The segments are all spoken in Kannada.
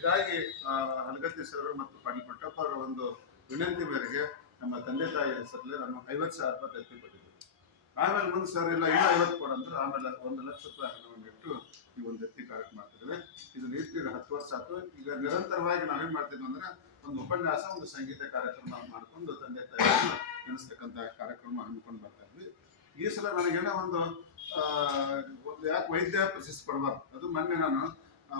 ಹೀಗಾಗಿ ಹಲಗತ್ತಿ ಸರ್ ಮತ್ತು ಪಾಟೀಲ್ ಪುಟ್ಟಪ್ಪ ಅವರ ಒಂದು ವಿನಂತಿ ಮೇರೆಗೆ ನಮ್ಮ ತಂದೆ ತಾಯಿ ಹೆಸರಲ್ಲಿ ನಾನು 50,000 ರೂಪಾಯಿ ದತ್ತಿ ಕೊಟ್ಟಿದ್ದೆ. ಆಮೇಲೆ ಮುಂದೆ ಸರ್ ಇಲ್ಲ 50 ಕೊಡಂದ್ರೆ ಆಮೇಲೆ 1,00,000 ರೂಪಾಯಿ ಹಣವನ್ನು ಇಟ್ಟು ಈ ಒಂದು ದತ್ತಿ ಕಾರ್ಯಕ್ರಮ ಮಾಡ್ತಿದ್ದೇವೆ. ಇದು ನೀಡ್ತೀವಿ 10 ವರ್ಷ ಆಯ್ತು. ಈಗ ನಿರಂತರವಾಗಿ ನಾವೇನ್ ಮಾಡ್ತಿದ್ವಿ ಅಂದ್ರೆ ಒಂದು ಉಪನ್ಯಾಸ, ಒಂದು ಸಂಗೀತ ಕಾರ್ಯಕ್ರಮ ಮಾಡ್ಕೊಂಡು ತಂದೆ ತಾಯಿಯನ್ನು ನೆನೆಸ್ತಕ್ಕಂಥ ಕಾರ್ಯಕ್ರಮ ಹಮ್ಮಿಕೊಂಡು ಬರ್ತಾ ಇದ್ವಿ. ಈ ಸಲ ನನಗೇನೋ ಒಂದು ಯಾಕೆ ವೈದ್ಯ ಪ್ರಶಸ್ತಿ ಕೊಡಬಾರ್ದು. ಅದು ಮೊನ್ನೆ ನಾನು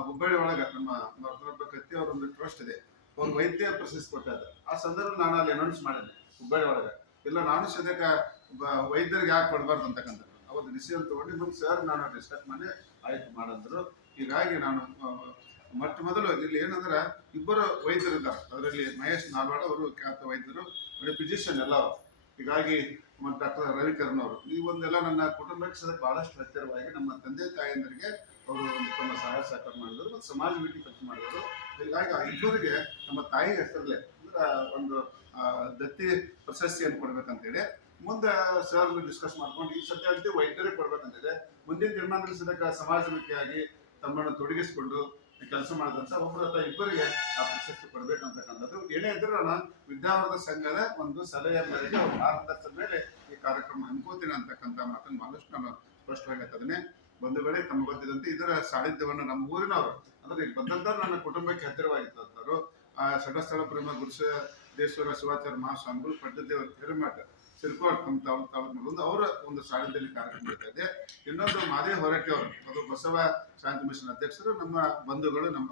ಹುಬ್ಬಳ್ಳಿ ಒಳಗೆ ನಮ್ಮ ಮರ್ತೊಬ್ಬ ಕತ್ತಿ ಅವರ ಒಂದು ಟ್ರಸ್ಟ್ ಇದೆ, ಅವ್ರು ವೈದ್ಯ ಪ್ರಶಸ್ತಿ ಕೊಟ್ಟ ಇದ್ದಾರೆ. ಆ ಸಂದರ್ಭ ನಾನು ಅಲ್ಲಿ ಅನೌನ್ಸ್ ಮಾಡಿದ್ದೆ ಹುಬ್ಬಳ್ಳಿ ಒಳಗೆ, ಇಲ್ಲ ನಾನು ಸದ್ಯಕ್ಕೆ ವೈದ್ಯರಿಗೆ ಯಾಕೆ ಕೊಡಬಾರ್ದು ಅಂತಕ್ಕಂಥ ಅವತ್ತು ಡಿಸಿಷನ್ ತಗೊಂಡು ಮುಂದೆ ಸರ್ ನಾನು ಡಿಸ್ಕಸ್ ಮಾಡಿ ಆಯ್ತು ಮಾಡಂದ್ರು. ಹೀಗಾಗಿ ನಾನು ಮೊಟ್ಟ ಮೊದಲು ಇಲ್ಲಿ ಏನಂದ್ರೆ ಇಬ್ಬರು ವೈದ್ಯರಿದ್ದಾರೆ. ಅದರಲ್ಲಿ ಮಹೇಶ್ ನಾಲ್ವಾಡ ಅವರು ಖ್ಯಾತ ವೈದ್ಯರು, ಒಳ್ಳೆ ಫಿಸಿಷಿಯನ್ ಎಲ್ಲ ಅವರು. ಹೀಗಾಗಿ ಡಾಕ್ಟರ್ ರವಿಕರಣ್ ಅವರು ಈ ಒಂದೆಲ್ಲ ನನ್ನ ಕುಟುಂಬಕ್ಕೆ ಸದ ಬಹಳಷ್ಟು ಹತ್ತಿರವಾಗಿ ನಮ್ಮ ತಂದೆ ತಾಯಂದರಿಗೆ ಅವರು ಒಂದು ತಮ್ಮ ಸಹಾಯ ಸಹಕಾರ ಮಾಡಿದ್ರು ಮತ್ತು ಸಮಾಜ ಭೇಟಿ ಖರ್ಚು ಮಾಡಿದ್ರು. ಹೀಗಾಗಿ ಆ ಇಬ್ಬರಿಗೆ ನಮ್ಮ ತಾಯಿ ಹೆಸರಲ್ಲೇ ಅಂದ್ರೆ ಒಂದು ದತ್ತಿ ಪ್ರಶಸ್ತಿಯನ್ನು ಕೊಡ್ಬೇಕಂತೇಳಿ ಮುಂದೆ ಸರ್ ಡಿಸ್ಕಸ್ ಮಾಡ್ಕೊಂಡು ಈ ಸದ್ಯ ಅಂತ ವೈದ್ಯರಿಗೆ ಕೊಡ್ಬೇಕಂತಿದೆ. ಮುಂದಿನ ದಿನಮಾನದಲ್ಲಿ ಸದ್ಯಕ್ಕೆ ಸಮಾಜಮುಖಿಯಾಗಿ ತಮ್ಮನ್ನು ತೊಡಗಿಸಿಕೊಂಡು ಕೆಲಸ ಮಾಡಿದಂತ ಒಬ್ಬರ ಇಬ್ಬರಿಗೆ ಆ ಪ್ರಶಸ್ತಿ ಕೊಡ್ಬೇಕಂತಕ್ಕಂಥದ್ದು ಏನೇ ಇದ್ರೂ ನಾನು ವಿದ್ಯಾವರ್ಧಕ ಸಂಘದ ಒಂದು ಸಲಹೆಯ ಮೇರೆಗೆ ಅವ್ರ ಮಾರ್ಗದರ್ಶನದ ಮೇಲೆ ಈ ಕಾರ್ಯಕ್ರಮ ಹಮ್ಮಿಕೋತೀನಿ ಅಂತಕ್ಕಂಥ ಮಾತನ್ನು ಬಹಳಷ್ಟು ನಾನು ಸ್ಪಷ್ಟವಾಗಿ ಅದನ್ನೇ ಒಂದು ವೇಳೆ ತಮ್ಮ ಗೊತ್ತಿದಂತೆ ಇದರ ಸಾನ್ನಿಧ್ಯವನ್ನು ನಮ್ಮ ಊರಿನವರು ಅಂದ್ರೆ ಈಗ ಬಂದಂತವ್ರು ನನ್ನ ಕುಟುಂಬಕ್ಕೆ ಹತ್ತಿರವಾಗಿದ್ದರು. ಆ ಸಡಸ್ಥಳ ಪ್ರೇಮ ಗುರುಸಿದ್ದೇಶ್ವರ ಶಿವಾಚಾರ್ಯ ಮಹಾಸ್ವಾಮಿಗಳು ಪಡ್ಡದೇವರ ಹಿರೇಮಠ ಸಿರ್ಕೋಟ್ ಒಂದು ಅವರ ಒಂದು ಸಾನ್ನಿಧ್ಯದಲ್ಲಿ ಕಾರ್ಯಕ್ರಮ ನಡೀತಾ ಇದೆ. ಇನ್ನೊಂದು ಮಾದೇ ಹೊರಟ್ಟಿ ಅವರು, ಅದು ಬಸವ ಶಾಂತಿ ಮಿಷನ್ ಅಧ್ಯಕ್ಷರು, ನಮ್ಮ ಬಂಧುಗಳು, ನಮ್ಮ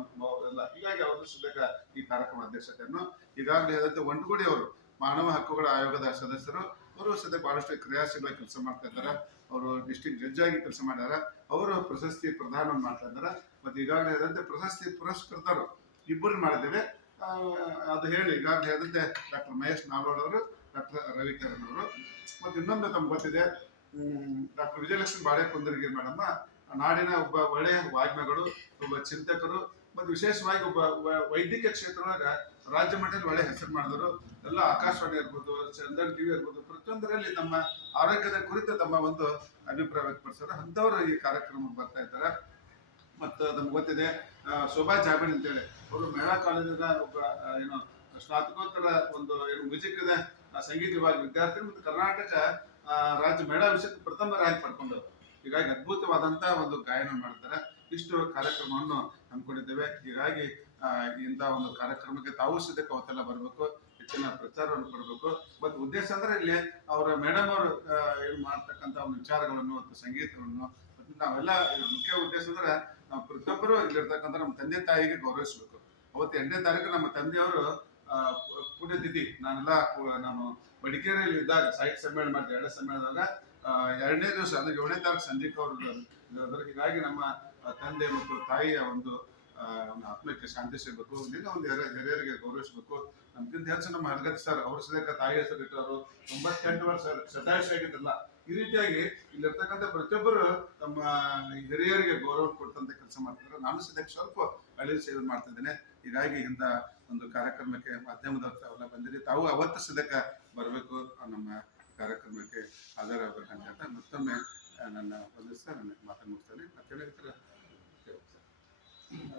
ಎಲ್ಲ. ಹೀಗಾಗಿ ಅವರು ಸದ್ಯಕ್ಕೆ ಈ ಕಾರ್ಯಕ್ರಮ ಅಧ್ಯಕ್ಷತೆಯನ್ನು ಈಗಾಗಲೇ ಹೇಳಿದಂತೆ ಒಂಟಗುಡಿ ಅವರು ಮಾನವ ಹಕ್ಕುಗಳ ಆಯೋಗದ ಸದಸ್ಯರು, ಅವರು ಸದ್ಯ ಬಹಳಷ್ಟು ಕ್ರಿಯಾಶೀಲವಾಗಿ ಕೆಲಸ ಮಾಡ್ತಾ ಇದ್ದಾರೆ. ಅವರು ಡಿಸ್ಟ್ರಿಕ್ಟ್ ಜಡ್ಜ್ ಆಗಿ ಕೆಲಸ ಮಾಡ್ಯಾರ. ಅವರು ಪ್ರಶಸ್ತಿ ಪ್ರದಾನ ಮಾಡ್ತಾ ಇದ್ದಾರೆ. ಮತ್ತೆ ಈಗಾಗಲೇ ಹೇಳಿದಂತೆ ಪ್ರಶಸ್ತಿ ಪುರಸ್ಕೃತರು ಇಬ್ಬರು ಮಾಡಿದ್ದೇವೆ. ಅದು ಹೇಳಿ ಈಗಾಗಲೇ ಹೇಳಿದಂತೆ ಡಾಕ್ಟರ್ ಮಹೇಶ್ ನಾಲ್ವಾಡ್ ಅವರು, ಡಾಕ್ಟರ್ ರವಿಕರಣ್ ಅವರು, ಮತ್ತು ಇನ್ನೊಂದು ತಮ್ಗೆ ಗೊತ್ತಿದೆ ಡಾಕ್ಟರ್ ವಿಜಯಲಕ್ಷ್ಮಿ ಬಾಳೆಕುಂದರ್ಗಿ ಮೇಡಮ್ ನಾಡಿನ ಒಬ್ಬ ಒಳ್ಳೆಯ ವಾಗ್ಮಿಗಳು, ಒಬ್ಬ ಚಿಂತಕರು, ಮತ್ತು ವಿಶೇಷವಾಗಿ ಒಬ್ಬ ವೈದ್ಯಕೀಯ ಕ್ಷೇತ್ರದಾಗ ರಾಜ್ಯ ಮಟ್ಟದಲ್ಲಿ ಒಳ್ಳೆ ಹೆಸರು ಮಾಡಿದ್ರು. ಎಲ್ಲ ಆಕಾಶವಾಣಿ ಇರ್ಬೋದು, ಚಂದನ್ ಟಿವಿ ಇರ್ಬೋದು, ಪ್ರತಿಯೊಂದರಲ್ಲಿ ತಮ್ಮ ಆರೋಗ್ಯದ ಕುರಿತು ತಮ್ಮ ಒಂದು ಅಭಿಪ್ರಾಯ ವ್ಯಕ್ತಪಡಿಸಿದ್ರು. ಅಂಥವ್ರು ಈ ಕಾರ್ಯಕ್ರಮಕ್ಕೆ ಬರ್ತಾ ಇದ್ದಾರೆ. ಮತ್ತು ನಮ್ಗೆ ಗೊತ್ತಿದೆ ಶೋಭಾ ಜಾಬಿನ್ ಅಂತೇಳಿ ಅವರು ಮಹಿಳಾ ಕಾಲೇಜಿನ ಒಬ್ಬ ಏನು ಸ್ನಾತಕೋತ್ತರ ಒಂದು ಏನು ಮ್ಯೂಸಿಕ್ ಸಂಗೀತ ವಿಭಾಗ ವಿದ್ಯಾರ್ಥಿ ಮತ್ತು ಕರ್ನಾಟಕ ರಾಜ್ಯ ಮಹಿಳಾ ವಿಷಯಕ್ಕೆ ಪ್ರಥಮ ರ್ಯಾಂಕ್ ಪಡ್ಕೊಂಡವರು. ಹೀಗಾಗಿ ಅದ್ಭುತವಾದಂತ ಒಂದು ಗಾಯನ ಮಾಡ್ತಾರೆ. ಇಷ್ಟು ಕಾರ್ಯಕ್ರಮವನ್ನು ಹಮ್ಮಿಕೊಂಡಿದ್ದೇವೆ. ಹೀಗಾಗಿ ಇಂಥ ಒಂದು ಕಾರ್ಯಕ್ರಮಕ್ಕೆ ತಾವು ಸದ್ಯಕ್ಕೆ ಅವತ್ತೆಲ್ಲ ಬರಬೇಕು, ಹೆಚ್ಚಿನ ಪ್ರಚಾರವನ್ನು ಕೊಡಬೇಕು. ಮತ್ತು ಉದ್ದೇಶ ಅಂದ್ರೆ ಇಲ್ಲಿ ಅವರ ಮೇಡಮ್ ಅವರು ಏನು ಮಾಡ್ತಕ್ಕಂಥ ಒಂದು ವಿಚಾರಗಳನ್ನು ಮತ್ತು ಸಂಗೀತವನ್ನು ನಾವೆಲ್ಲ ಮುಖ್ಯ ಉದ್ದೇಶ ಅಂದ್ರೆ ನಾವು ಪ್ರತಿಯೊಬ್ಬರು ಇಲ್ಲಿರ್ತಕ್ಕಂಥ ನಮ್ಮ ತಂದೆ ತಾಯಿಗೆ ಗೌರವಿಸಬೇಕು. ಅವತ್ತು 8ನೇ ತಾರೀಕು ನಮ್ಮ ತಂದೆಯವರು ಪುಣ್ಯತಿಥಿ. ನಾನು ಮಡಿಕೇರಿಯಲ್ಲಿ ಇದ್ದಾಗ ಸಾಹಿತ್ಯ ಸಮ್ಮೇಳನ ಮಾಡಿದೆ. 2 ಸಮ್ಮೇಳನದಾಗ 2ನೇ ದಿವಸ ಅಂದ್ರೆ 7ನೇ ತಾರೀಕು ಸಂಜೆಗೆ ಅವರು. ಹೀಗಾಗಿ ನಮ್ಮ ತಂದೆ ಮತ್ತು ತಾಯಿಯ ಒಂದು ಆತ್ಮಕ್ಕೆ ಶಾಂತಿ ಸಿಗಬೇಕು. ನಿನ್ನ ಒಂದು ಹಿರಿಯರಿಗೆ ಗೌರವಿಸಬೇಕು. ನಮ್ಗಿಂತ ಹೆಚ್ಚು ನಮ್ಮ ಹಲಗತ್ತಿ ಸರ್ ಅವ್ರ ಸದ್ಯಕ್ಕೆ ತಾಯಿ ಹೆಸರು ಇಟ್ಟವರು 98 ವರ್ಷ ಶತಾಯುಷಿ ಆಗಿದ್ದಲ್ಲ. ಈ ರೀತಿಯಾಗಿ ಇಲ್ಲಿರ್ತಕ್ಕಂಥ ಪ್ರತಿಯೊಬ್ಬರು ತಮ್ಮ ಹಿರಿಯರಿಗೆ ಗೌರವ ಕೊಡ್ತಂತ ಕೆಲಸ ಮಾಡ್ತಿದ್ದಾರೆ. ನಾನು ಸದ್ಯಕ್ಕೆ ಸ್ವಲ್ಪ ಹಳ್ಳಿ ಸೇವೆ ಮಾಡ್ತಿದ್ದೇನೆ. ಹೀಗಾಗಿ ಇಂಥ ಒಂದು ಕಾರ್ಯಕ್ರಮಕ್ಕೆ ಮಾಧ್ಯಮದವ್ರು ತಾವೆಲ್ಲ ಬಂದಿರಿ. ತಾವು ಅವತ್ತು ಸದ್ಯಕ್ಕೆ ಬರಬೇಕು ನಮ್ಮ ಕಾರ್ಯಕ್ರಮಕ್ಕೆ ಹಾಜರಾಗಬೇಕಂತ ಮತ್ತೊಮ್ಮೆ ನನ್ನ ವಂದಿಸ್ತಾ ನನ್ನ ಮಾತನ್ನು ಮುಗಿಸ್ತೇನೆ. ಮತ್ತೆ